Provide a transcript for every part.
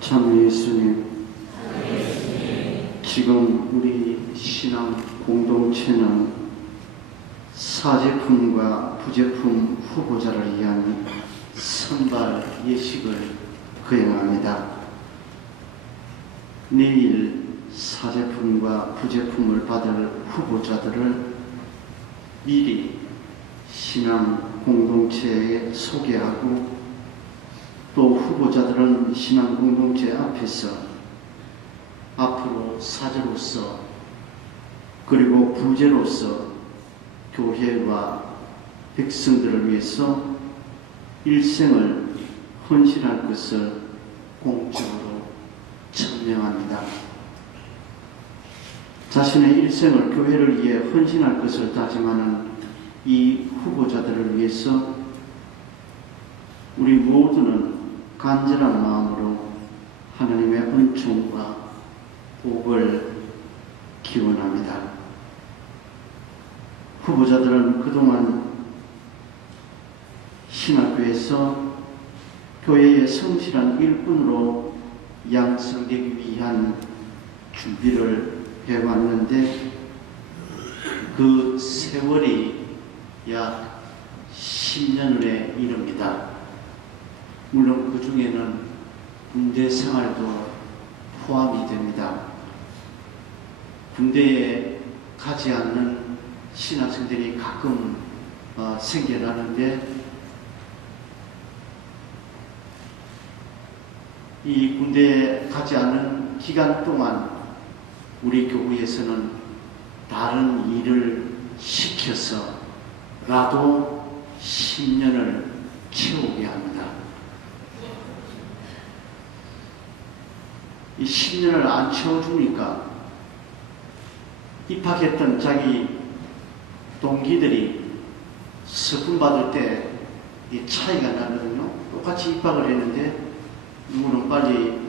참 예수님, 지금 우리 신앙 공동체는 사제품과 부제품 후보자를 위한 선발 예식을 거행합니다. 내일 사제품과 부제품을 받을 후보자들을 미리 신앙 공동체에 소개하고, 또 후보자들은 신앙 공동체 앞에서 앞으로 사제로서 그리고 부제로서 교회와 백성들을 위해서 일생을 헌신할 것을 공적으로 천명합니다. 자신의 일생을 교회를 위해 헌신할 것을 다짐하는 이 후보자들을 위해서 우리 모두는 간절한 마음으로 하나님의 은총과 복을 기원합니다. 후보자들은 그동안 신학교에서 교회의 성실한 일꾼으로 양성되기 위한 준비를 해왔는데, 그 세월이 약 10년에 이릅니다. 물론 그 중에는 군대 생활도 포함이 됩니다. 군대에 가지 않는 신학생들이 가끔 생겨나는데, 이 군대에 가지 않는 기간 동안 우리 교회에서는 다른 일을 시켜서라도 10년을 채우게 합니다. 이 10년을 안 채워주니까 입학했던 자기 동기들이 서품 받을 때 차이가 나거든요. 똑같이 입학을 했는데 누구는 빨리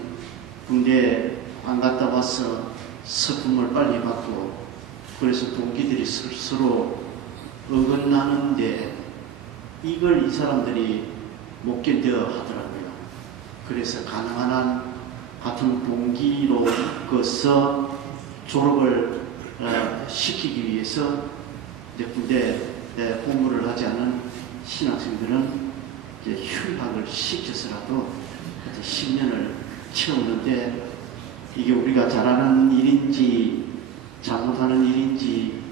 군대에 안 갔다 와서 서품을 빨리 받고, 그래서 동기들이 스스로 어긋나는데 이걸 이 사람들이 못 견뎌 하더라고요. 그래서 가능한 한 같은 동기로서 졸업을 시키기 위해서 군대 공부를 하지 않은 신학생들은 휴학을 시켜서라도 10년을 채우는데, 이게 우리가 잘하는 일인지 잘못하는 일인지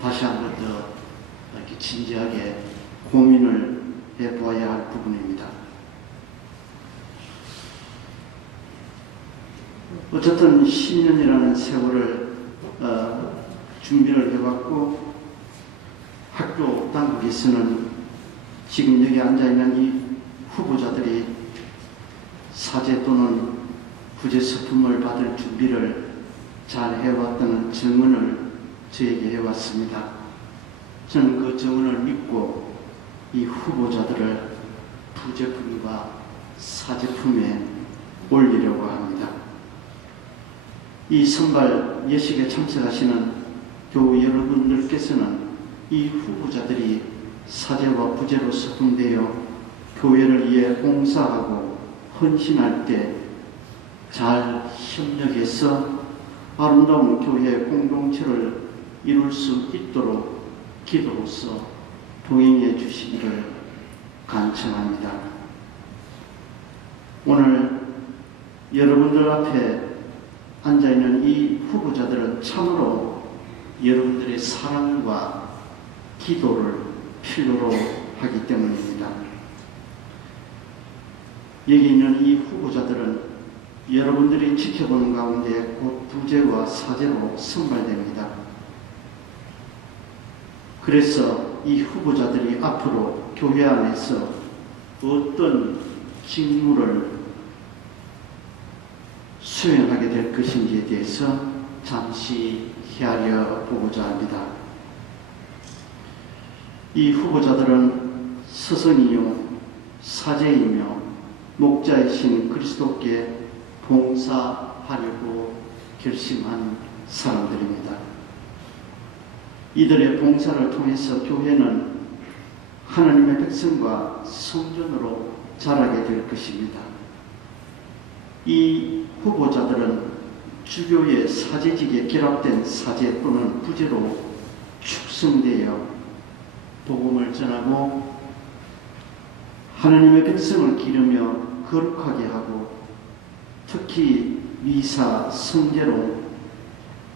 다시 한 번 더 이렇게 진지하게 고민을 해보아야 할 부분입니다. 어쨌든 10년이라는 세월을 준비를 해왔고, 학교 당국에서는 지금 여기 앉아있는 이 후보자들이 사제 또는 부제 서품을 받을 준비를 잘 해왔다는 증언을 저에게 해왔습니다. 저는 그 증언을 믿고 이 후보자들을 부제품과 사제품에 올리려고 합니다. 이 선발 예식에 참석하시는 교우 여러분들께서는 이 후보자들이 사제와 부제로 서품되어 교회를 위해 봉사하고 헌신할 때 잘 협력해서 아름다운 교회 공동체를 이룰 수 있도록 기도로서 동행해 주시기를 간청합니다. 오늘 여러분들 앞에 앉아있는 이 후보자들은 참으로 여러분들의 사랑과 기도를 필요로 하기 때문입니다. 여기 있는 이 후보자들은 여러분들이 지켜보는 가운데 곧 부제와 사제로 선발됩니다. 그래서 이 후보자들이 앞으로 교회 안에서 어떤 직무를 수행하게 될 것인지에 대해서 잠시 헤아려 보고자 합니다. 이 후보자들은 스승이요 사제이며 목자이신 그리스도께 봉사하려고 결심한 사람들입니다. 이들의 봉사를 통해서 교회는 하나님의 백성과 성전으로 자라게 될 것입니다. 이 후보자들은 주교의 사제직에 결합된 사제 또는 부제로 축성되어 복음을 전하고 하나님의 백성을 기르며 거룩하게 하고 특히 미사, 성제로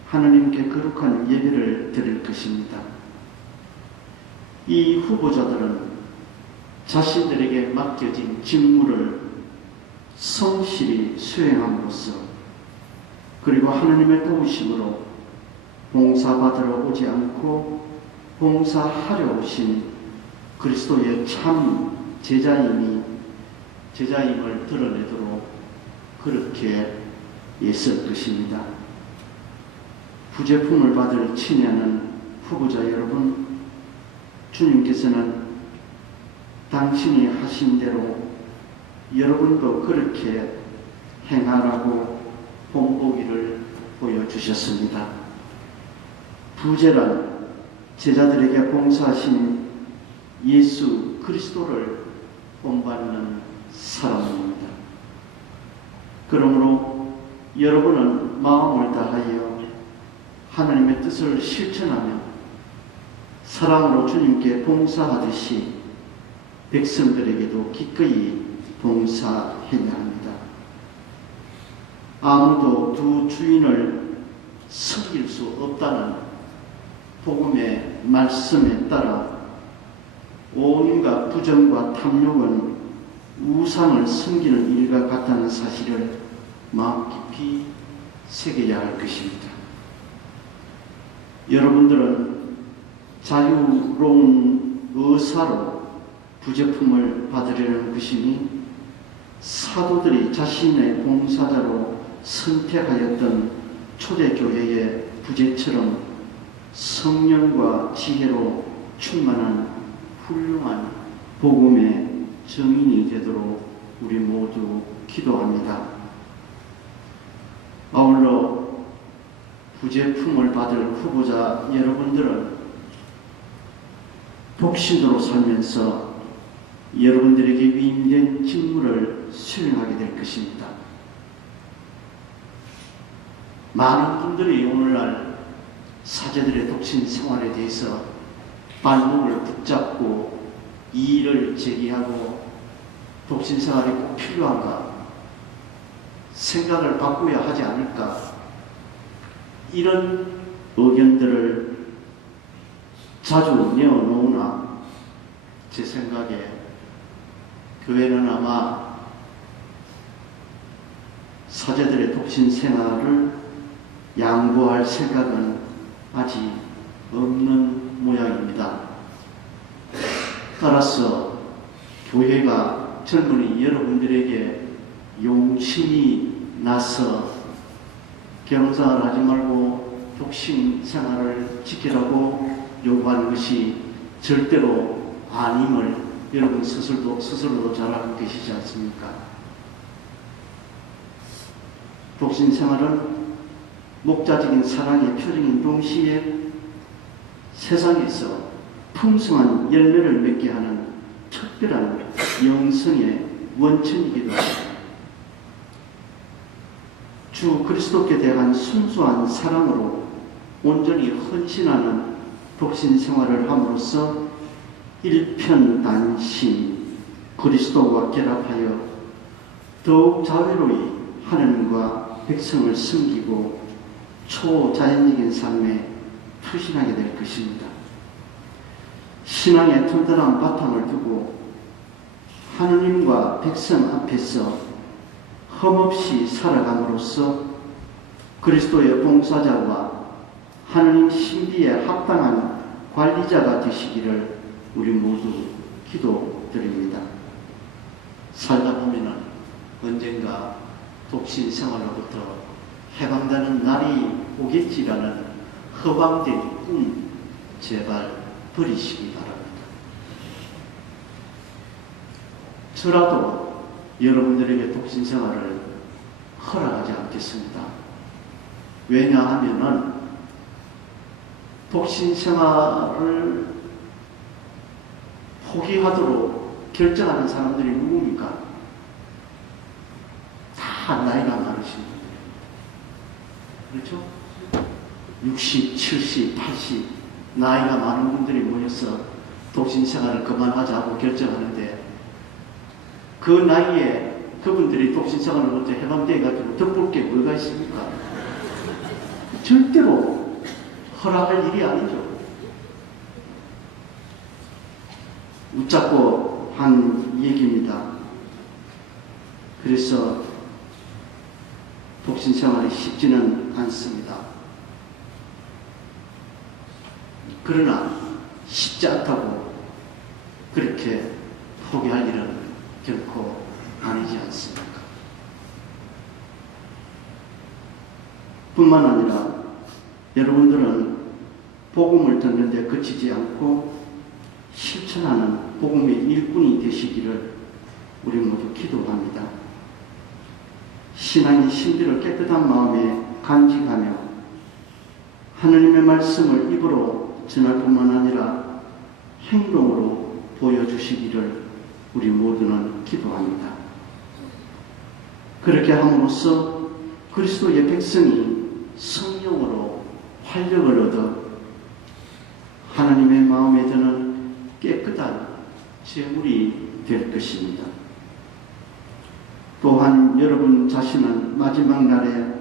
하나님께 거룩한 예배를 드릴 것입니다. 이 후보자들은 자신들에게 맡겨진 직무를 성실히 수행함으로써 그리고 하나님의 도우심으로 봉사받으러 오지 않고 봉사하려 오신 그리스도의 참 제자임을 드러내도록 그렇게 애쓸 것입니다. 부제품을 받을 친애하는 후보자 여러분, 주님께서는 당신이 하신 대로 여러분도 그렇게 행하라고 본보기를 보여주셨습니다. 부제란 제자들에게 봉사하신 예수 그리스도를 본받는 사람입니다. 그러므로 여러분은 마음을 다하여 하나님의 뜻을 실천하며 사랑으로 주님께 봉사하듯이 백성들에게도 기꺼이 봉사해야 합니다. 아무도 두 주인을 섬길 수 없다는 복음의 말씀에 따라 온갖 부정과 탐욕은 우상을 섬기는 일과 같다는 사실을 마음 깊이 새겨야 할 것입니다. 여러분들은 자유로운 의사로 부제품을 받으려는 것이니 사도들이 자신의 봉사자로 선택하였던 초대교회의 부제처럼 성령과 지혜로 충만한 훌륭한 복음의 증인이 되도록 우리 모두 기도합니다. 아울러 부제품을 받을 후보자 여러분들은 독신으로 살면서 여러분들에게 위임된 직무를 수행하게 될 것입니다. 많은 분들이 오늘날 사제들의 독신 생활에 대해서 발목을 붙잡고 이의를 제기하고 독신 생활이 꼭 필요한가? 생각을 바꾸어야 하지 않을까? 이런 의견들을 자주 내어놓으나 제 생각에 교회는 아마 사제들의 독신 생활을 양보할 생각은 아직 없는 모양입니다. 따라서 교회가 젊은이 여러분들에게 용신이 나서 결혼생활을 하지 말고 독신 생활을 지키라고 요구하는 것이 절대로 아님을 여러분 스스로도 잘 알고 계시지 않습니까? 독신 생활은 목자적인 사랑의 표징인 동시에 세상에서 풍성한 열매를 맺게 하는 특별한 영성의 원천이기도 합니다. 주 그리스도께 대한 순수한 사랑으로 온전히 헌신하는 독신 생활을 함으로써 일편단심 그리스도와 결합하여 더욱 자유로이 하나님과 백성을 섬기고 초자연적인 삶에 투신하게 될 것입니다. 신앙의 튼튼한 바탕을 두고 하느님과 백성 앞에서 흠없이 살아감으로써 그리스도의 봉사자와 하느님 신비에 합당한 관리자가 되시기를 우리 모두 기도드립니다. 살다 보면은 언젠가 독신 생활로부터 해방되는 날이 오겠지라는 허방된 꿈 제발 버리시기 바랍니다. 저라도 여러분들에게 독신 생활을 허락하지 않겠습니다. 왜냐하면은 독신 생활을 포기하도록 결정하는 사람들이 누굽니까? 다 다 나이가 많으신 분들, 그렇죠? 60, 70, 80 나이가 많은 분들이 모여서 독신 생활을 그만하자고 결정하는데, 그 나이에 그분들이 독신 생활을 먼저 해방돼가지고 덕볼 게 뭐가 있습니까? 절대로 허락할 일이 아니죠. 웃자고 한 얘기입니다. 그래서 독신 생활이 쉽지는 않습니다. 그러나 쉽지 않다고 그렇게 포기할 일은 결코 아니지 않습니까? 뿐만 아니라 여러분들은 복음을 듣는데 그치지 않고 실천하는 복음의 일꾼이 되시기를 우리 모두 기도합니다. 신앙의 신비를 깨끗한 마음에 간직하며 하느님의 말씀을 입으로 전할 뿐만 아니라 행동으로 보여주시기를 우리 모두는 기도합니다. 그렇게 함으로써 그리스도의 백성이 성령으로 활력을 얻어 하나님의 마음에 드는 깨끗한 제물이 될 것입니다. 또한 여러분 자신은 마지막 날에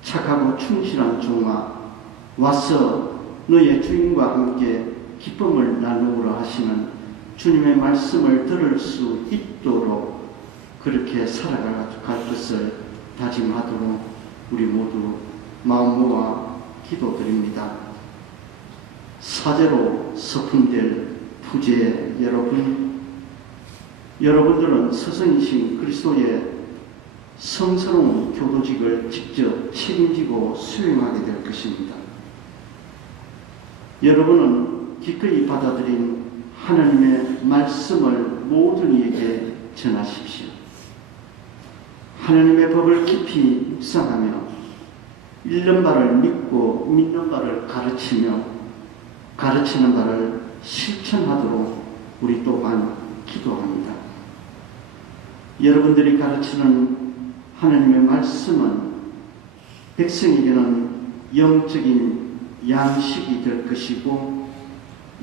착하고 충실한 종아, 와서 너의 주인과 함께 기쁨을 나누으라 하시는 주님의 말씀을 들을 수 있도록 그렇게 살아갈 것을 다짐하도록 우리 모두 마음 모아 기도드립니다. 사제로 서품될 부재 여러분들은 스승이신 그리스도의 성스러운 교도직을 직접 책임지고 수행하게 될 것입니다. 여러분은 기꺼이 받아들인 하나님의 말씀을 모든 이에게 전하십시오. 하나님의 법을 깊이 묵상하며 읽는 바를 믿고 믿는 바를 가르치며 가르치는 바를 실천하도록 우리 또한 기도합니다. 여러분들이 가르치는 하나님의 말씀은 백성에게는 영적인 양식이 될 것이고,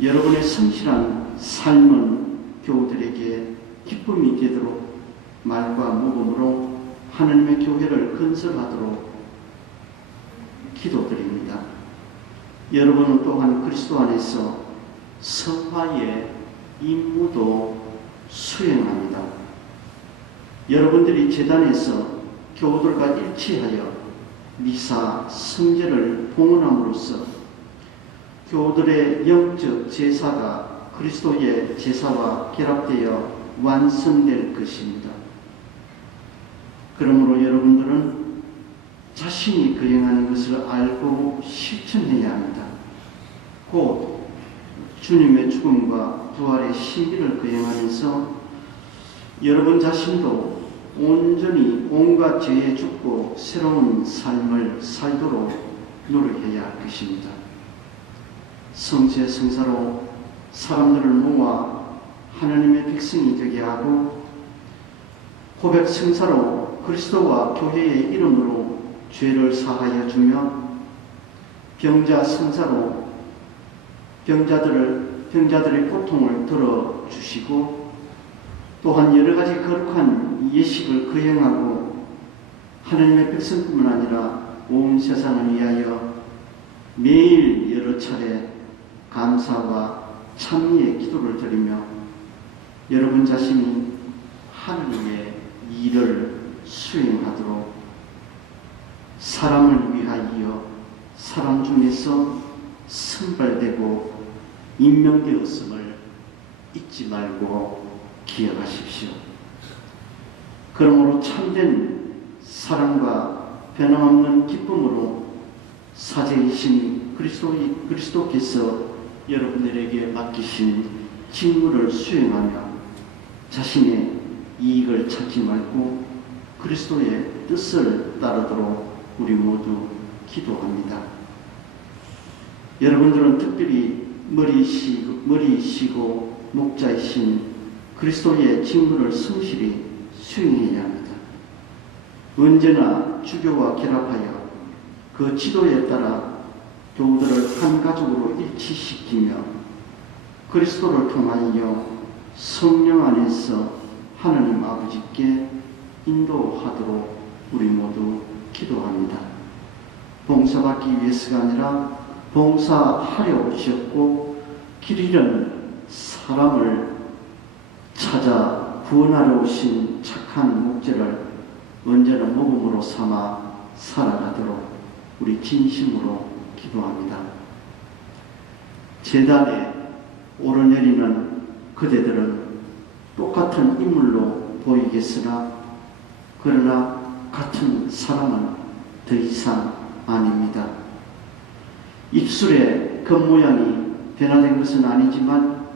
여러분의 성실한 삶은 교우들에게 기쁨이 되도록 말과 모범으로 하나님의 교회를 건설하도록 기도드립니다. 여러분은 또한 그리스도 안에서 성화의 임무도 수행합니다. 여러분들이 제단에서 교우들과 일치하여 미사, 성제를 봉헌함으로써 교우들의 영적 제사가 그리스도의 제사와 결합되어 완성될 것입니다. 그러므로 여러분들은 자신이 거행하는 것을 알고 실천해야 합니다. 곧 주님의 죽음과 부활의 신비를 거행하면서 여러분 자신도 온전히 온갖 죄에 죽고 새로운 삶을 살도록 노력해야 할 것입니다. 성체 성사로 사람들을 모아 하나님의 백성이 되게 하고, 고백 성사로 그리스도와 교회의 이름으로 죄를 사하여 주며, 병자 성사로 병자들의 고통을 들어주시고, 또한 여러 가지 거룩한 예식을 거행하고 하나님의 백성뿐만 아니라 온 세상을 위하여 매일 여러 차례 감사와 찬미의 기도를 드리며 여러분 자신이 하나님의 일을 수행하도록 사람을 위하여 사람 중에서 선발되고 임명되었음을 잊지 말고 기억하십시오. 그러므로 참된 사랑과 변함없는 기쁨으로 사제이신 그리스도께서 여러분들에게 맡기신 직무를 수행하며 자신의 이익을 찾지 말고 그리스도의 뜻을 따르도록 우리 모두 기도합니다. 여러분들은 특별히 머리이시고 목자이신 그리스도의 직무를 성실히 수행해야 합니다. 언제나 주교와 결합하여 그 지도에 따라 교우들을 한 가족으로 일치시키며 그리스도를 통하여 성령 안에서 하나님 아버지께 인도하도록 우리 모두 기도합니다. 봉사받기 위해서가 아니라 봉사하려 오셨고 길 잃은 사람을 찾아 구원하러 오신 착한 목재를 언제나 모범으로 삼아 살아가도록 우리 진심으로 기도합니다. 제단에 오르내리는 그대들은 똑같은 인물로 보이겠으나 그러나 같은 사람은 더 이상 아닙니다. 입술의 겉모양이 변화된 것은 아니지만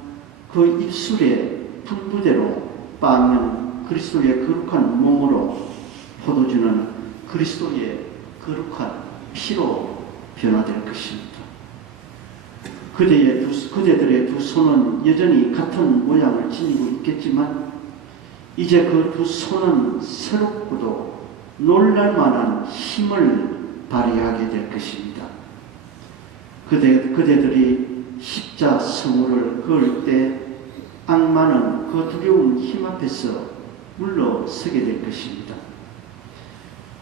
그 입술의 분부대로 빠면 그리스도의 거룩한 몸으로 포도주는 그리스도의 거룩한 피로 변화될 것입니다. 그대들의 두 손은 여전히 같은 모양을 지니고 있겠지만 이제 그 두 손은 새롭고도 놀랄만한 힘을 발휘하게 될 것입니다. 그대들이 십자 성호를 그을 때 악마는 그 두려운 힘 앞에서 물러서게 될 것입니다.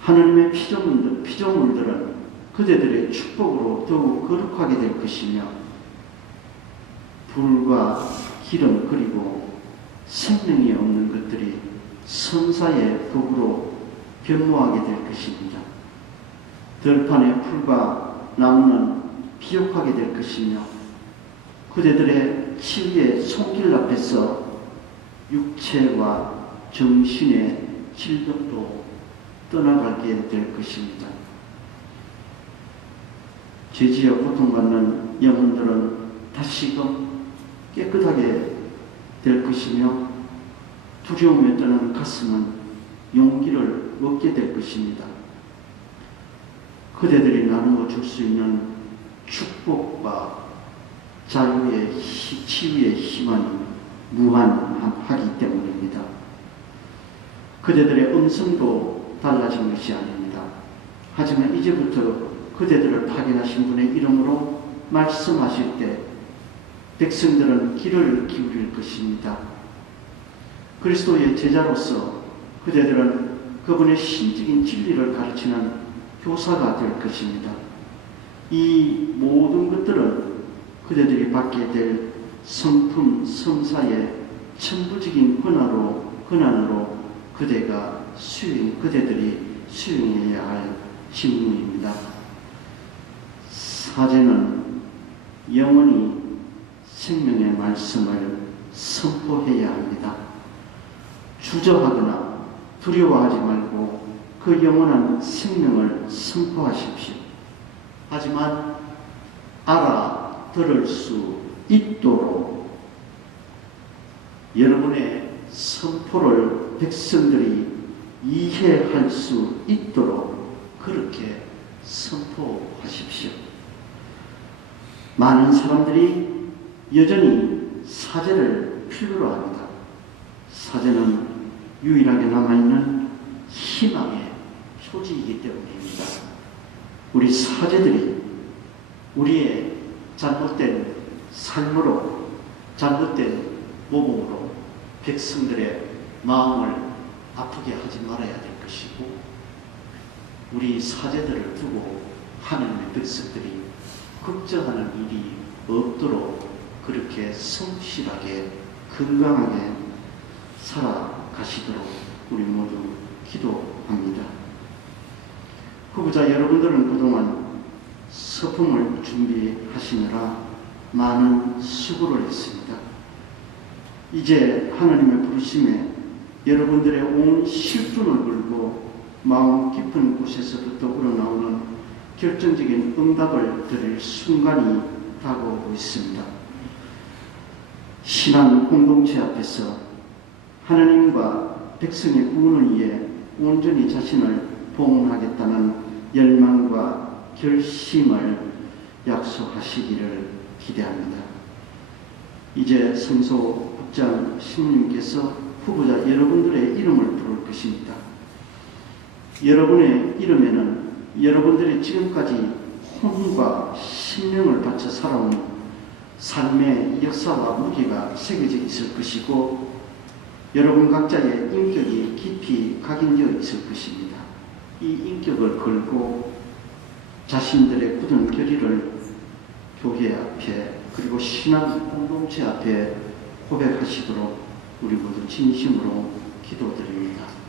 하나님의 피조물들은 그대들의 축복으로 더욱 거룩하게 될 것이며 불과 기름 그리고 생명이 없는 것들이 선사의 도구로 변모하게 될 것입니다. 들판의 풀과 나무는 비옥하게 될 것이며 그대들의 치유의 손길 앞에서 육체와 정신의 질병도 떠나가게 될 것입니다. 죄지어 고통받는 영혼들은 다시금 깨끗하게 될 것이며 두려움에 떠는 가슴은 용기를 얻게 될 것입니다. 그대들이 나누어 줄 수 있는 축복과 자유의 치유의 힘은 무한하기 때문입니다. 그대들의 음성도 달라진 것이 아닙니다. 하지만 이제부터 그대들을 파견하신 분의 이름으로 말씀하실 때 백성들은 귀를 기울일 것입니다. 그리스도의 제자로서 그대들은 그분의 신적인 진리를 가르치는 교사가 될 것입니다. 이 모든 것들은 그대들이 받게 될 성품 성사의 천부적인 권한으로 그대들이 수행해야 할 직무입니다. 사제는 영원히 생명의 말씀을 선포해야 합니다. 주저하거나 두려워하지 말고 그 영원한 생명을 선포하십시오. 하지만 알아들을 수 있도록 여러분의 선포를 백성들이 이해할 수 있도록 그렇게 선포하십시오. 많은 사람들이 여전히 사제를 필요로 합니다. 사제는 유일하게 남아있는 희망의 소지이기 때문입니다. 우리 사제들이 우리의 잘못된 삶으로 잘못된 모범으로 백성들의 마음을 아프게 하지 말아야 될 것이고 우리 사제들을 두고 하나님의 백성들이 걱정하는 일이 없도록 그렇게 성실하게 건강하게 살아가시도록 우리 모두 기도합니다. 후보자 여러분들은 그동안 서품을 준비하시느라 많은 수고를 했습니다. 이제 하나님의 부르심에 여러분들의 온 실존을 걸고 마음 깊은 곳에서부터 우러나오는 결정적인 응답을 드릴 순간이 다가오고 있습니다. 신앙 공동체 앞에서 하나님과 백성의 구원을 위해 온전히 자신을 봉헌하겠다는 열망과 결심을 약속하시기를 기대합니다. 이제 성소 국장 신부님께서 후보자 여러분들의 이름을 부를 것입니다. 여러분의 이름에는 여러분들이 지금까지 혼과 신명을 바쳐 살아온 삶의 역사와 무게가 새겨져 있을 것이고 여러분 각자의 인격이 깊이 각인되어 있을 것입니다. 이 인격을 걸고 자신들의 굳은 결의를 교회 앞에 그리고 신앙 공동체 앞에 고백하시도록 우리 모두 진심으로 기도드립니다.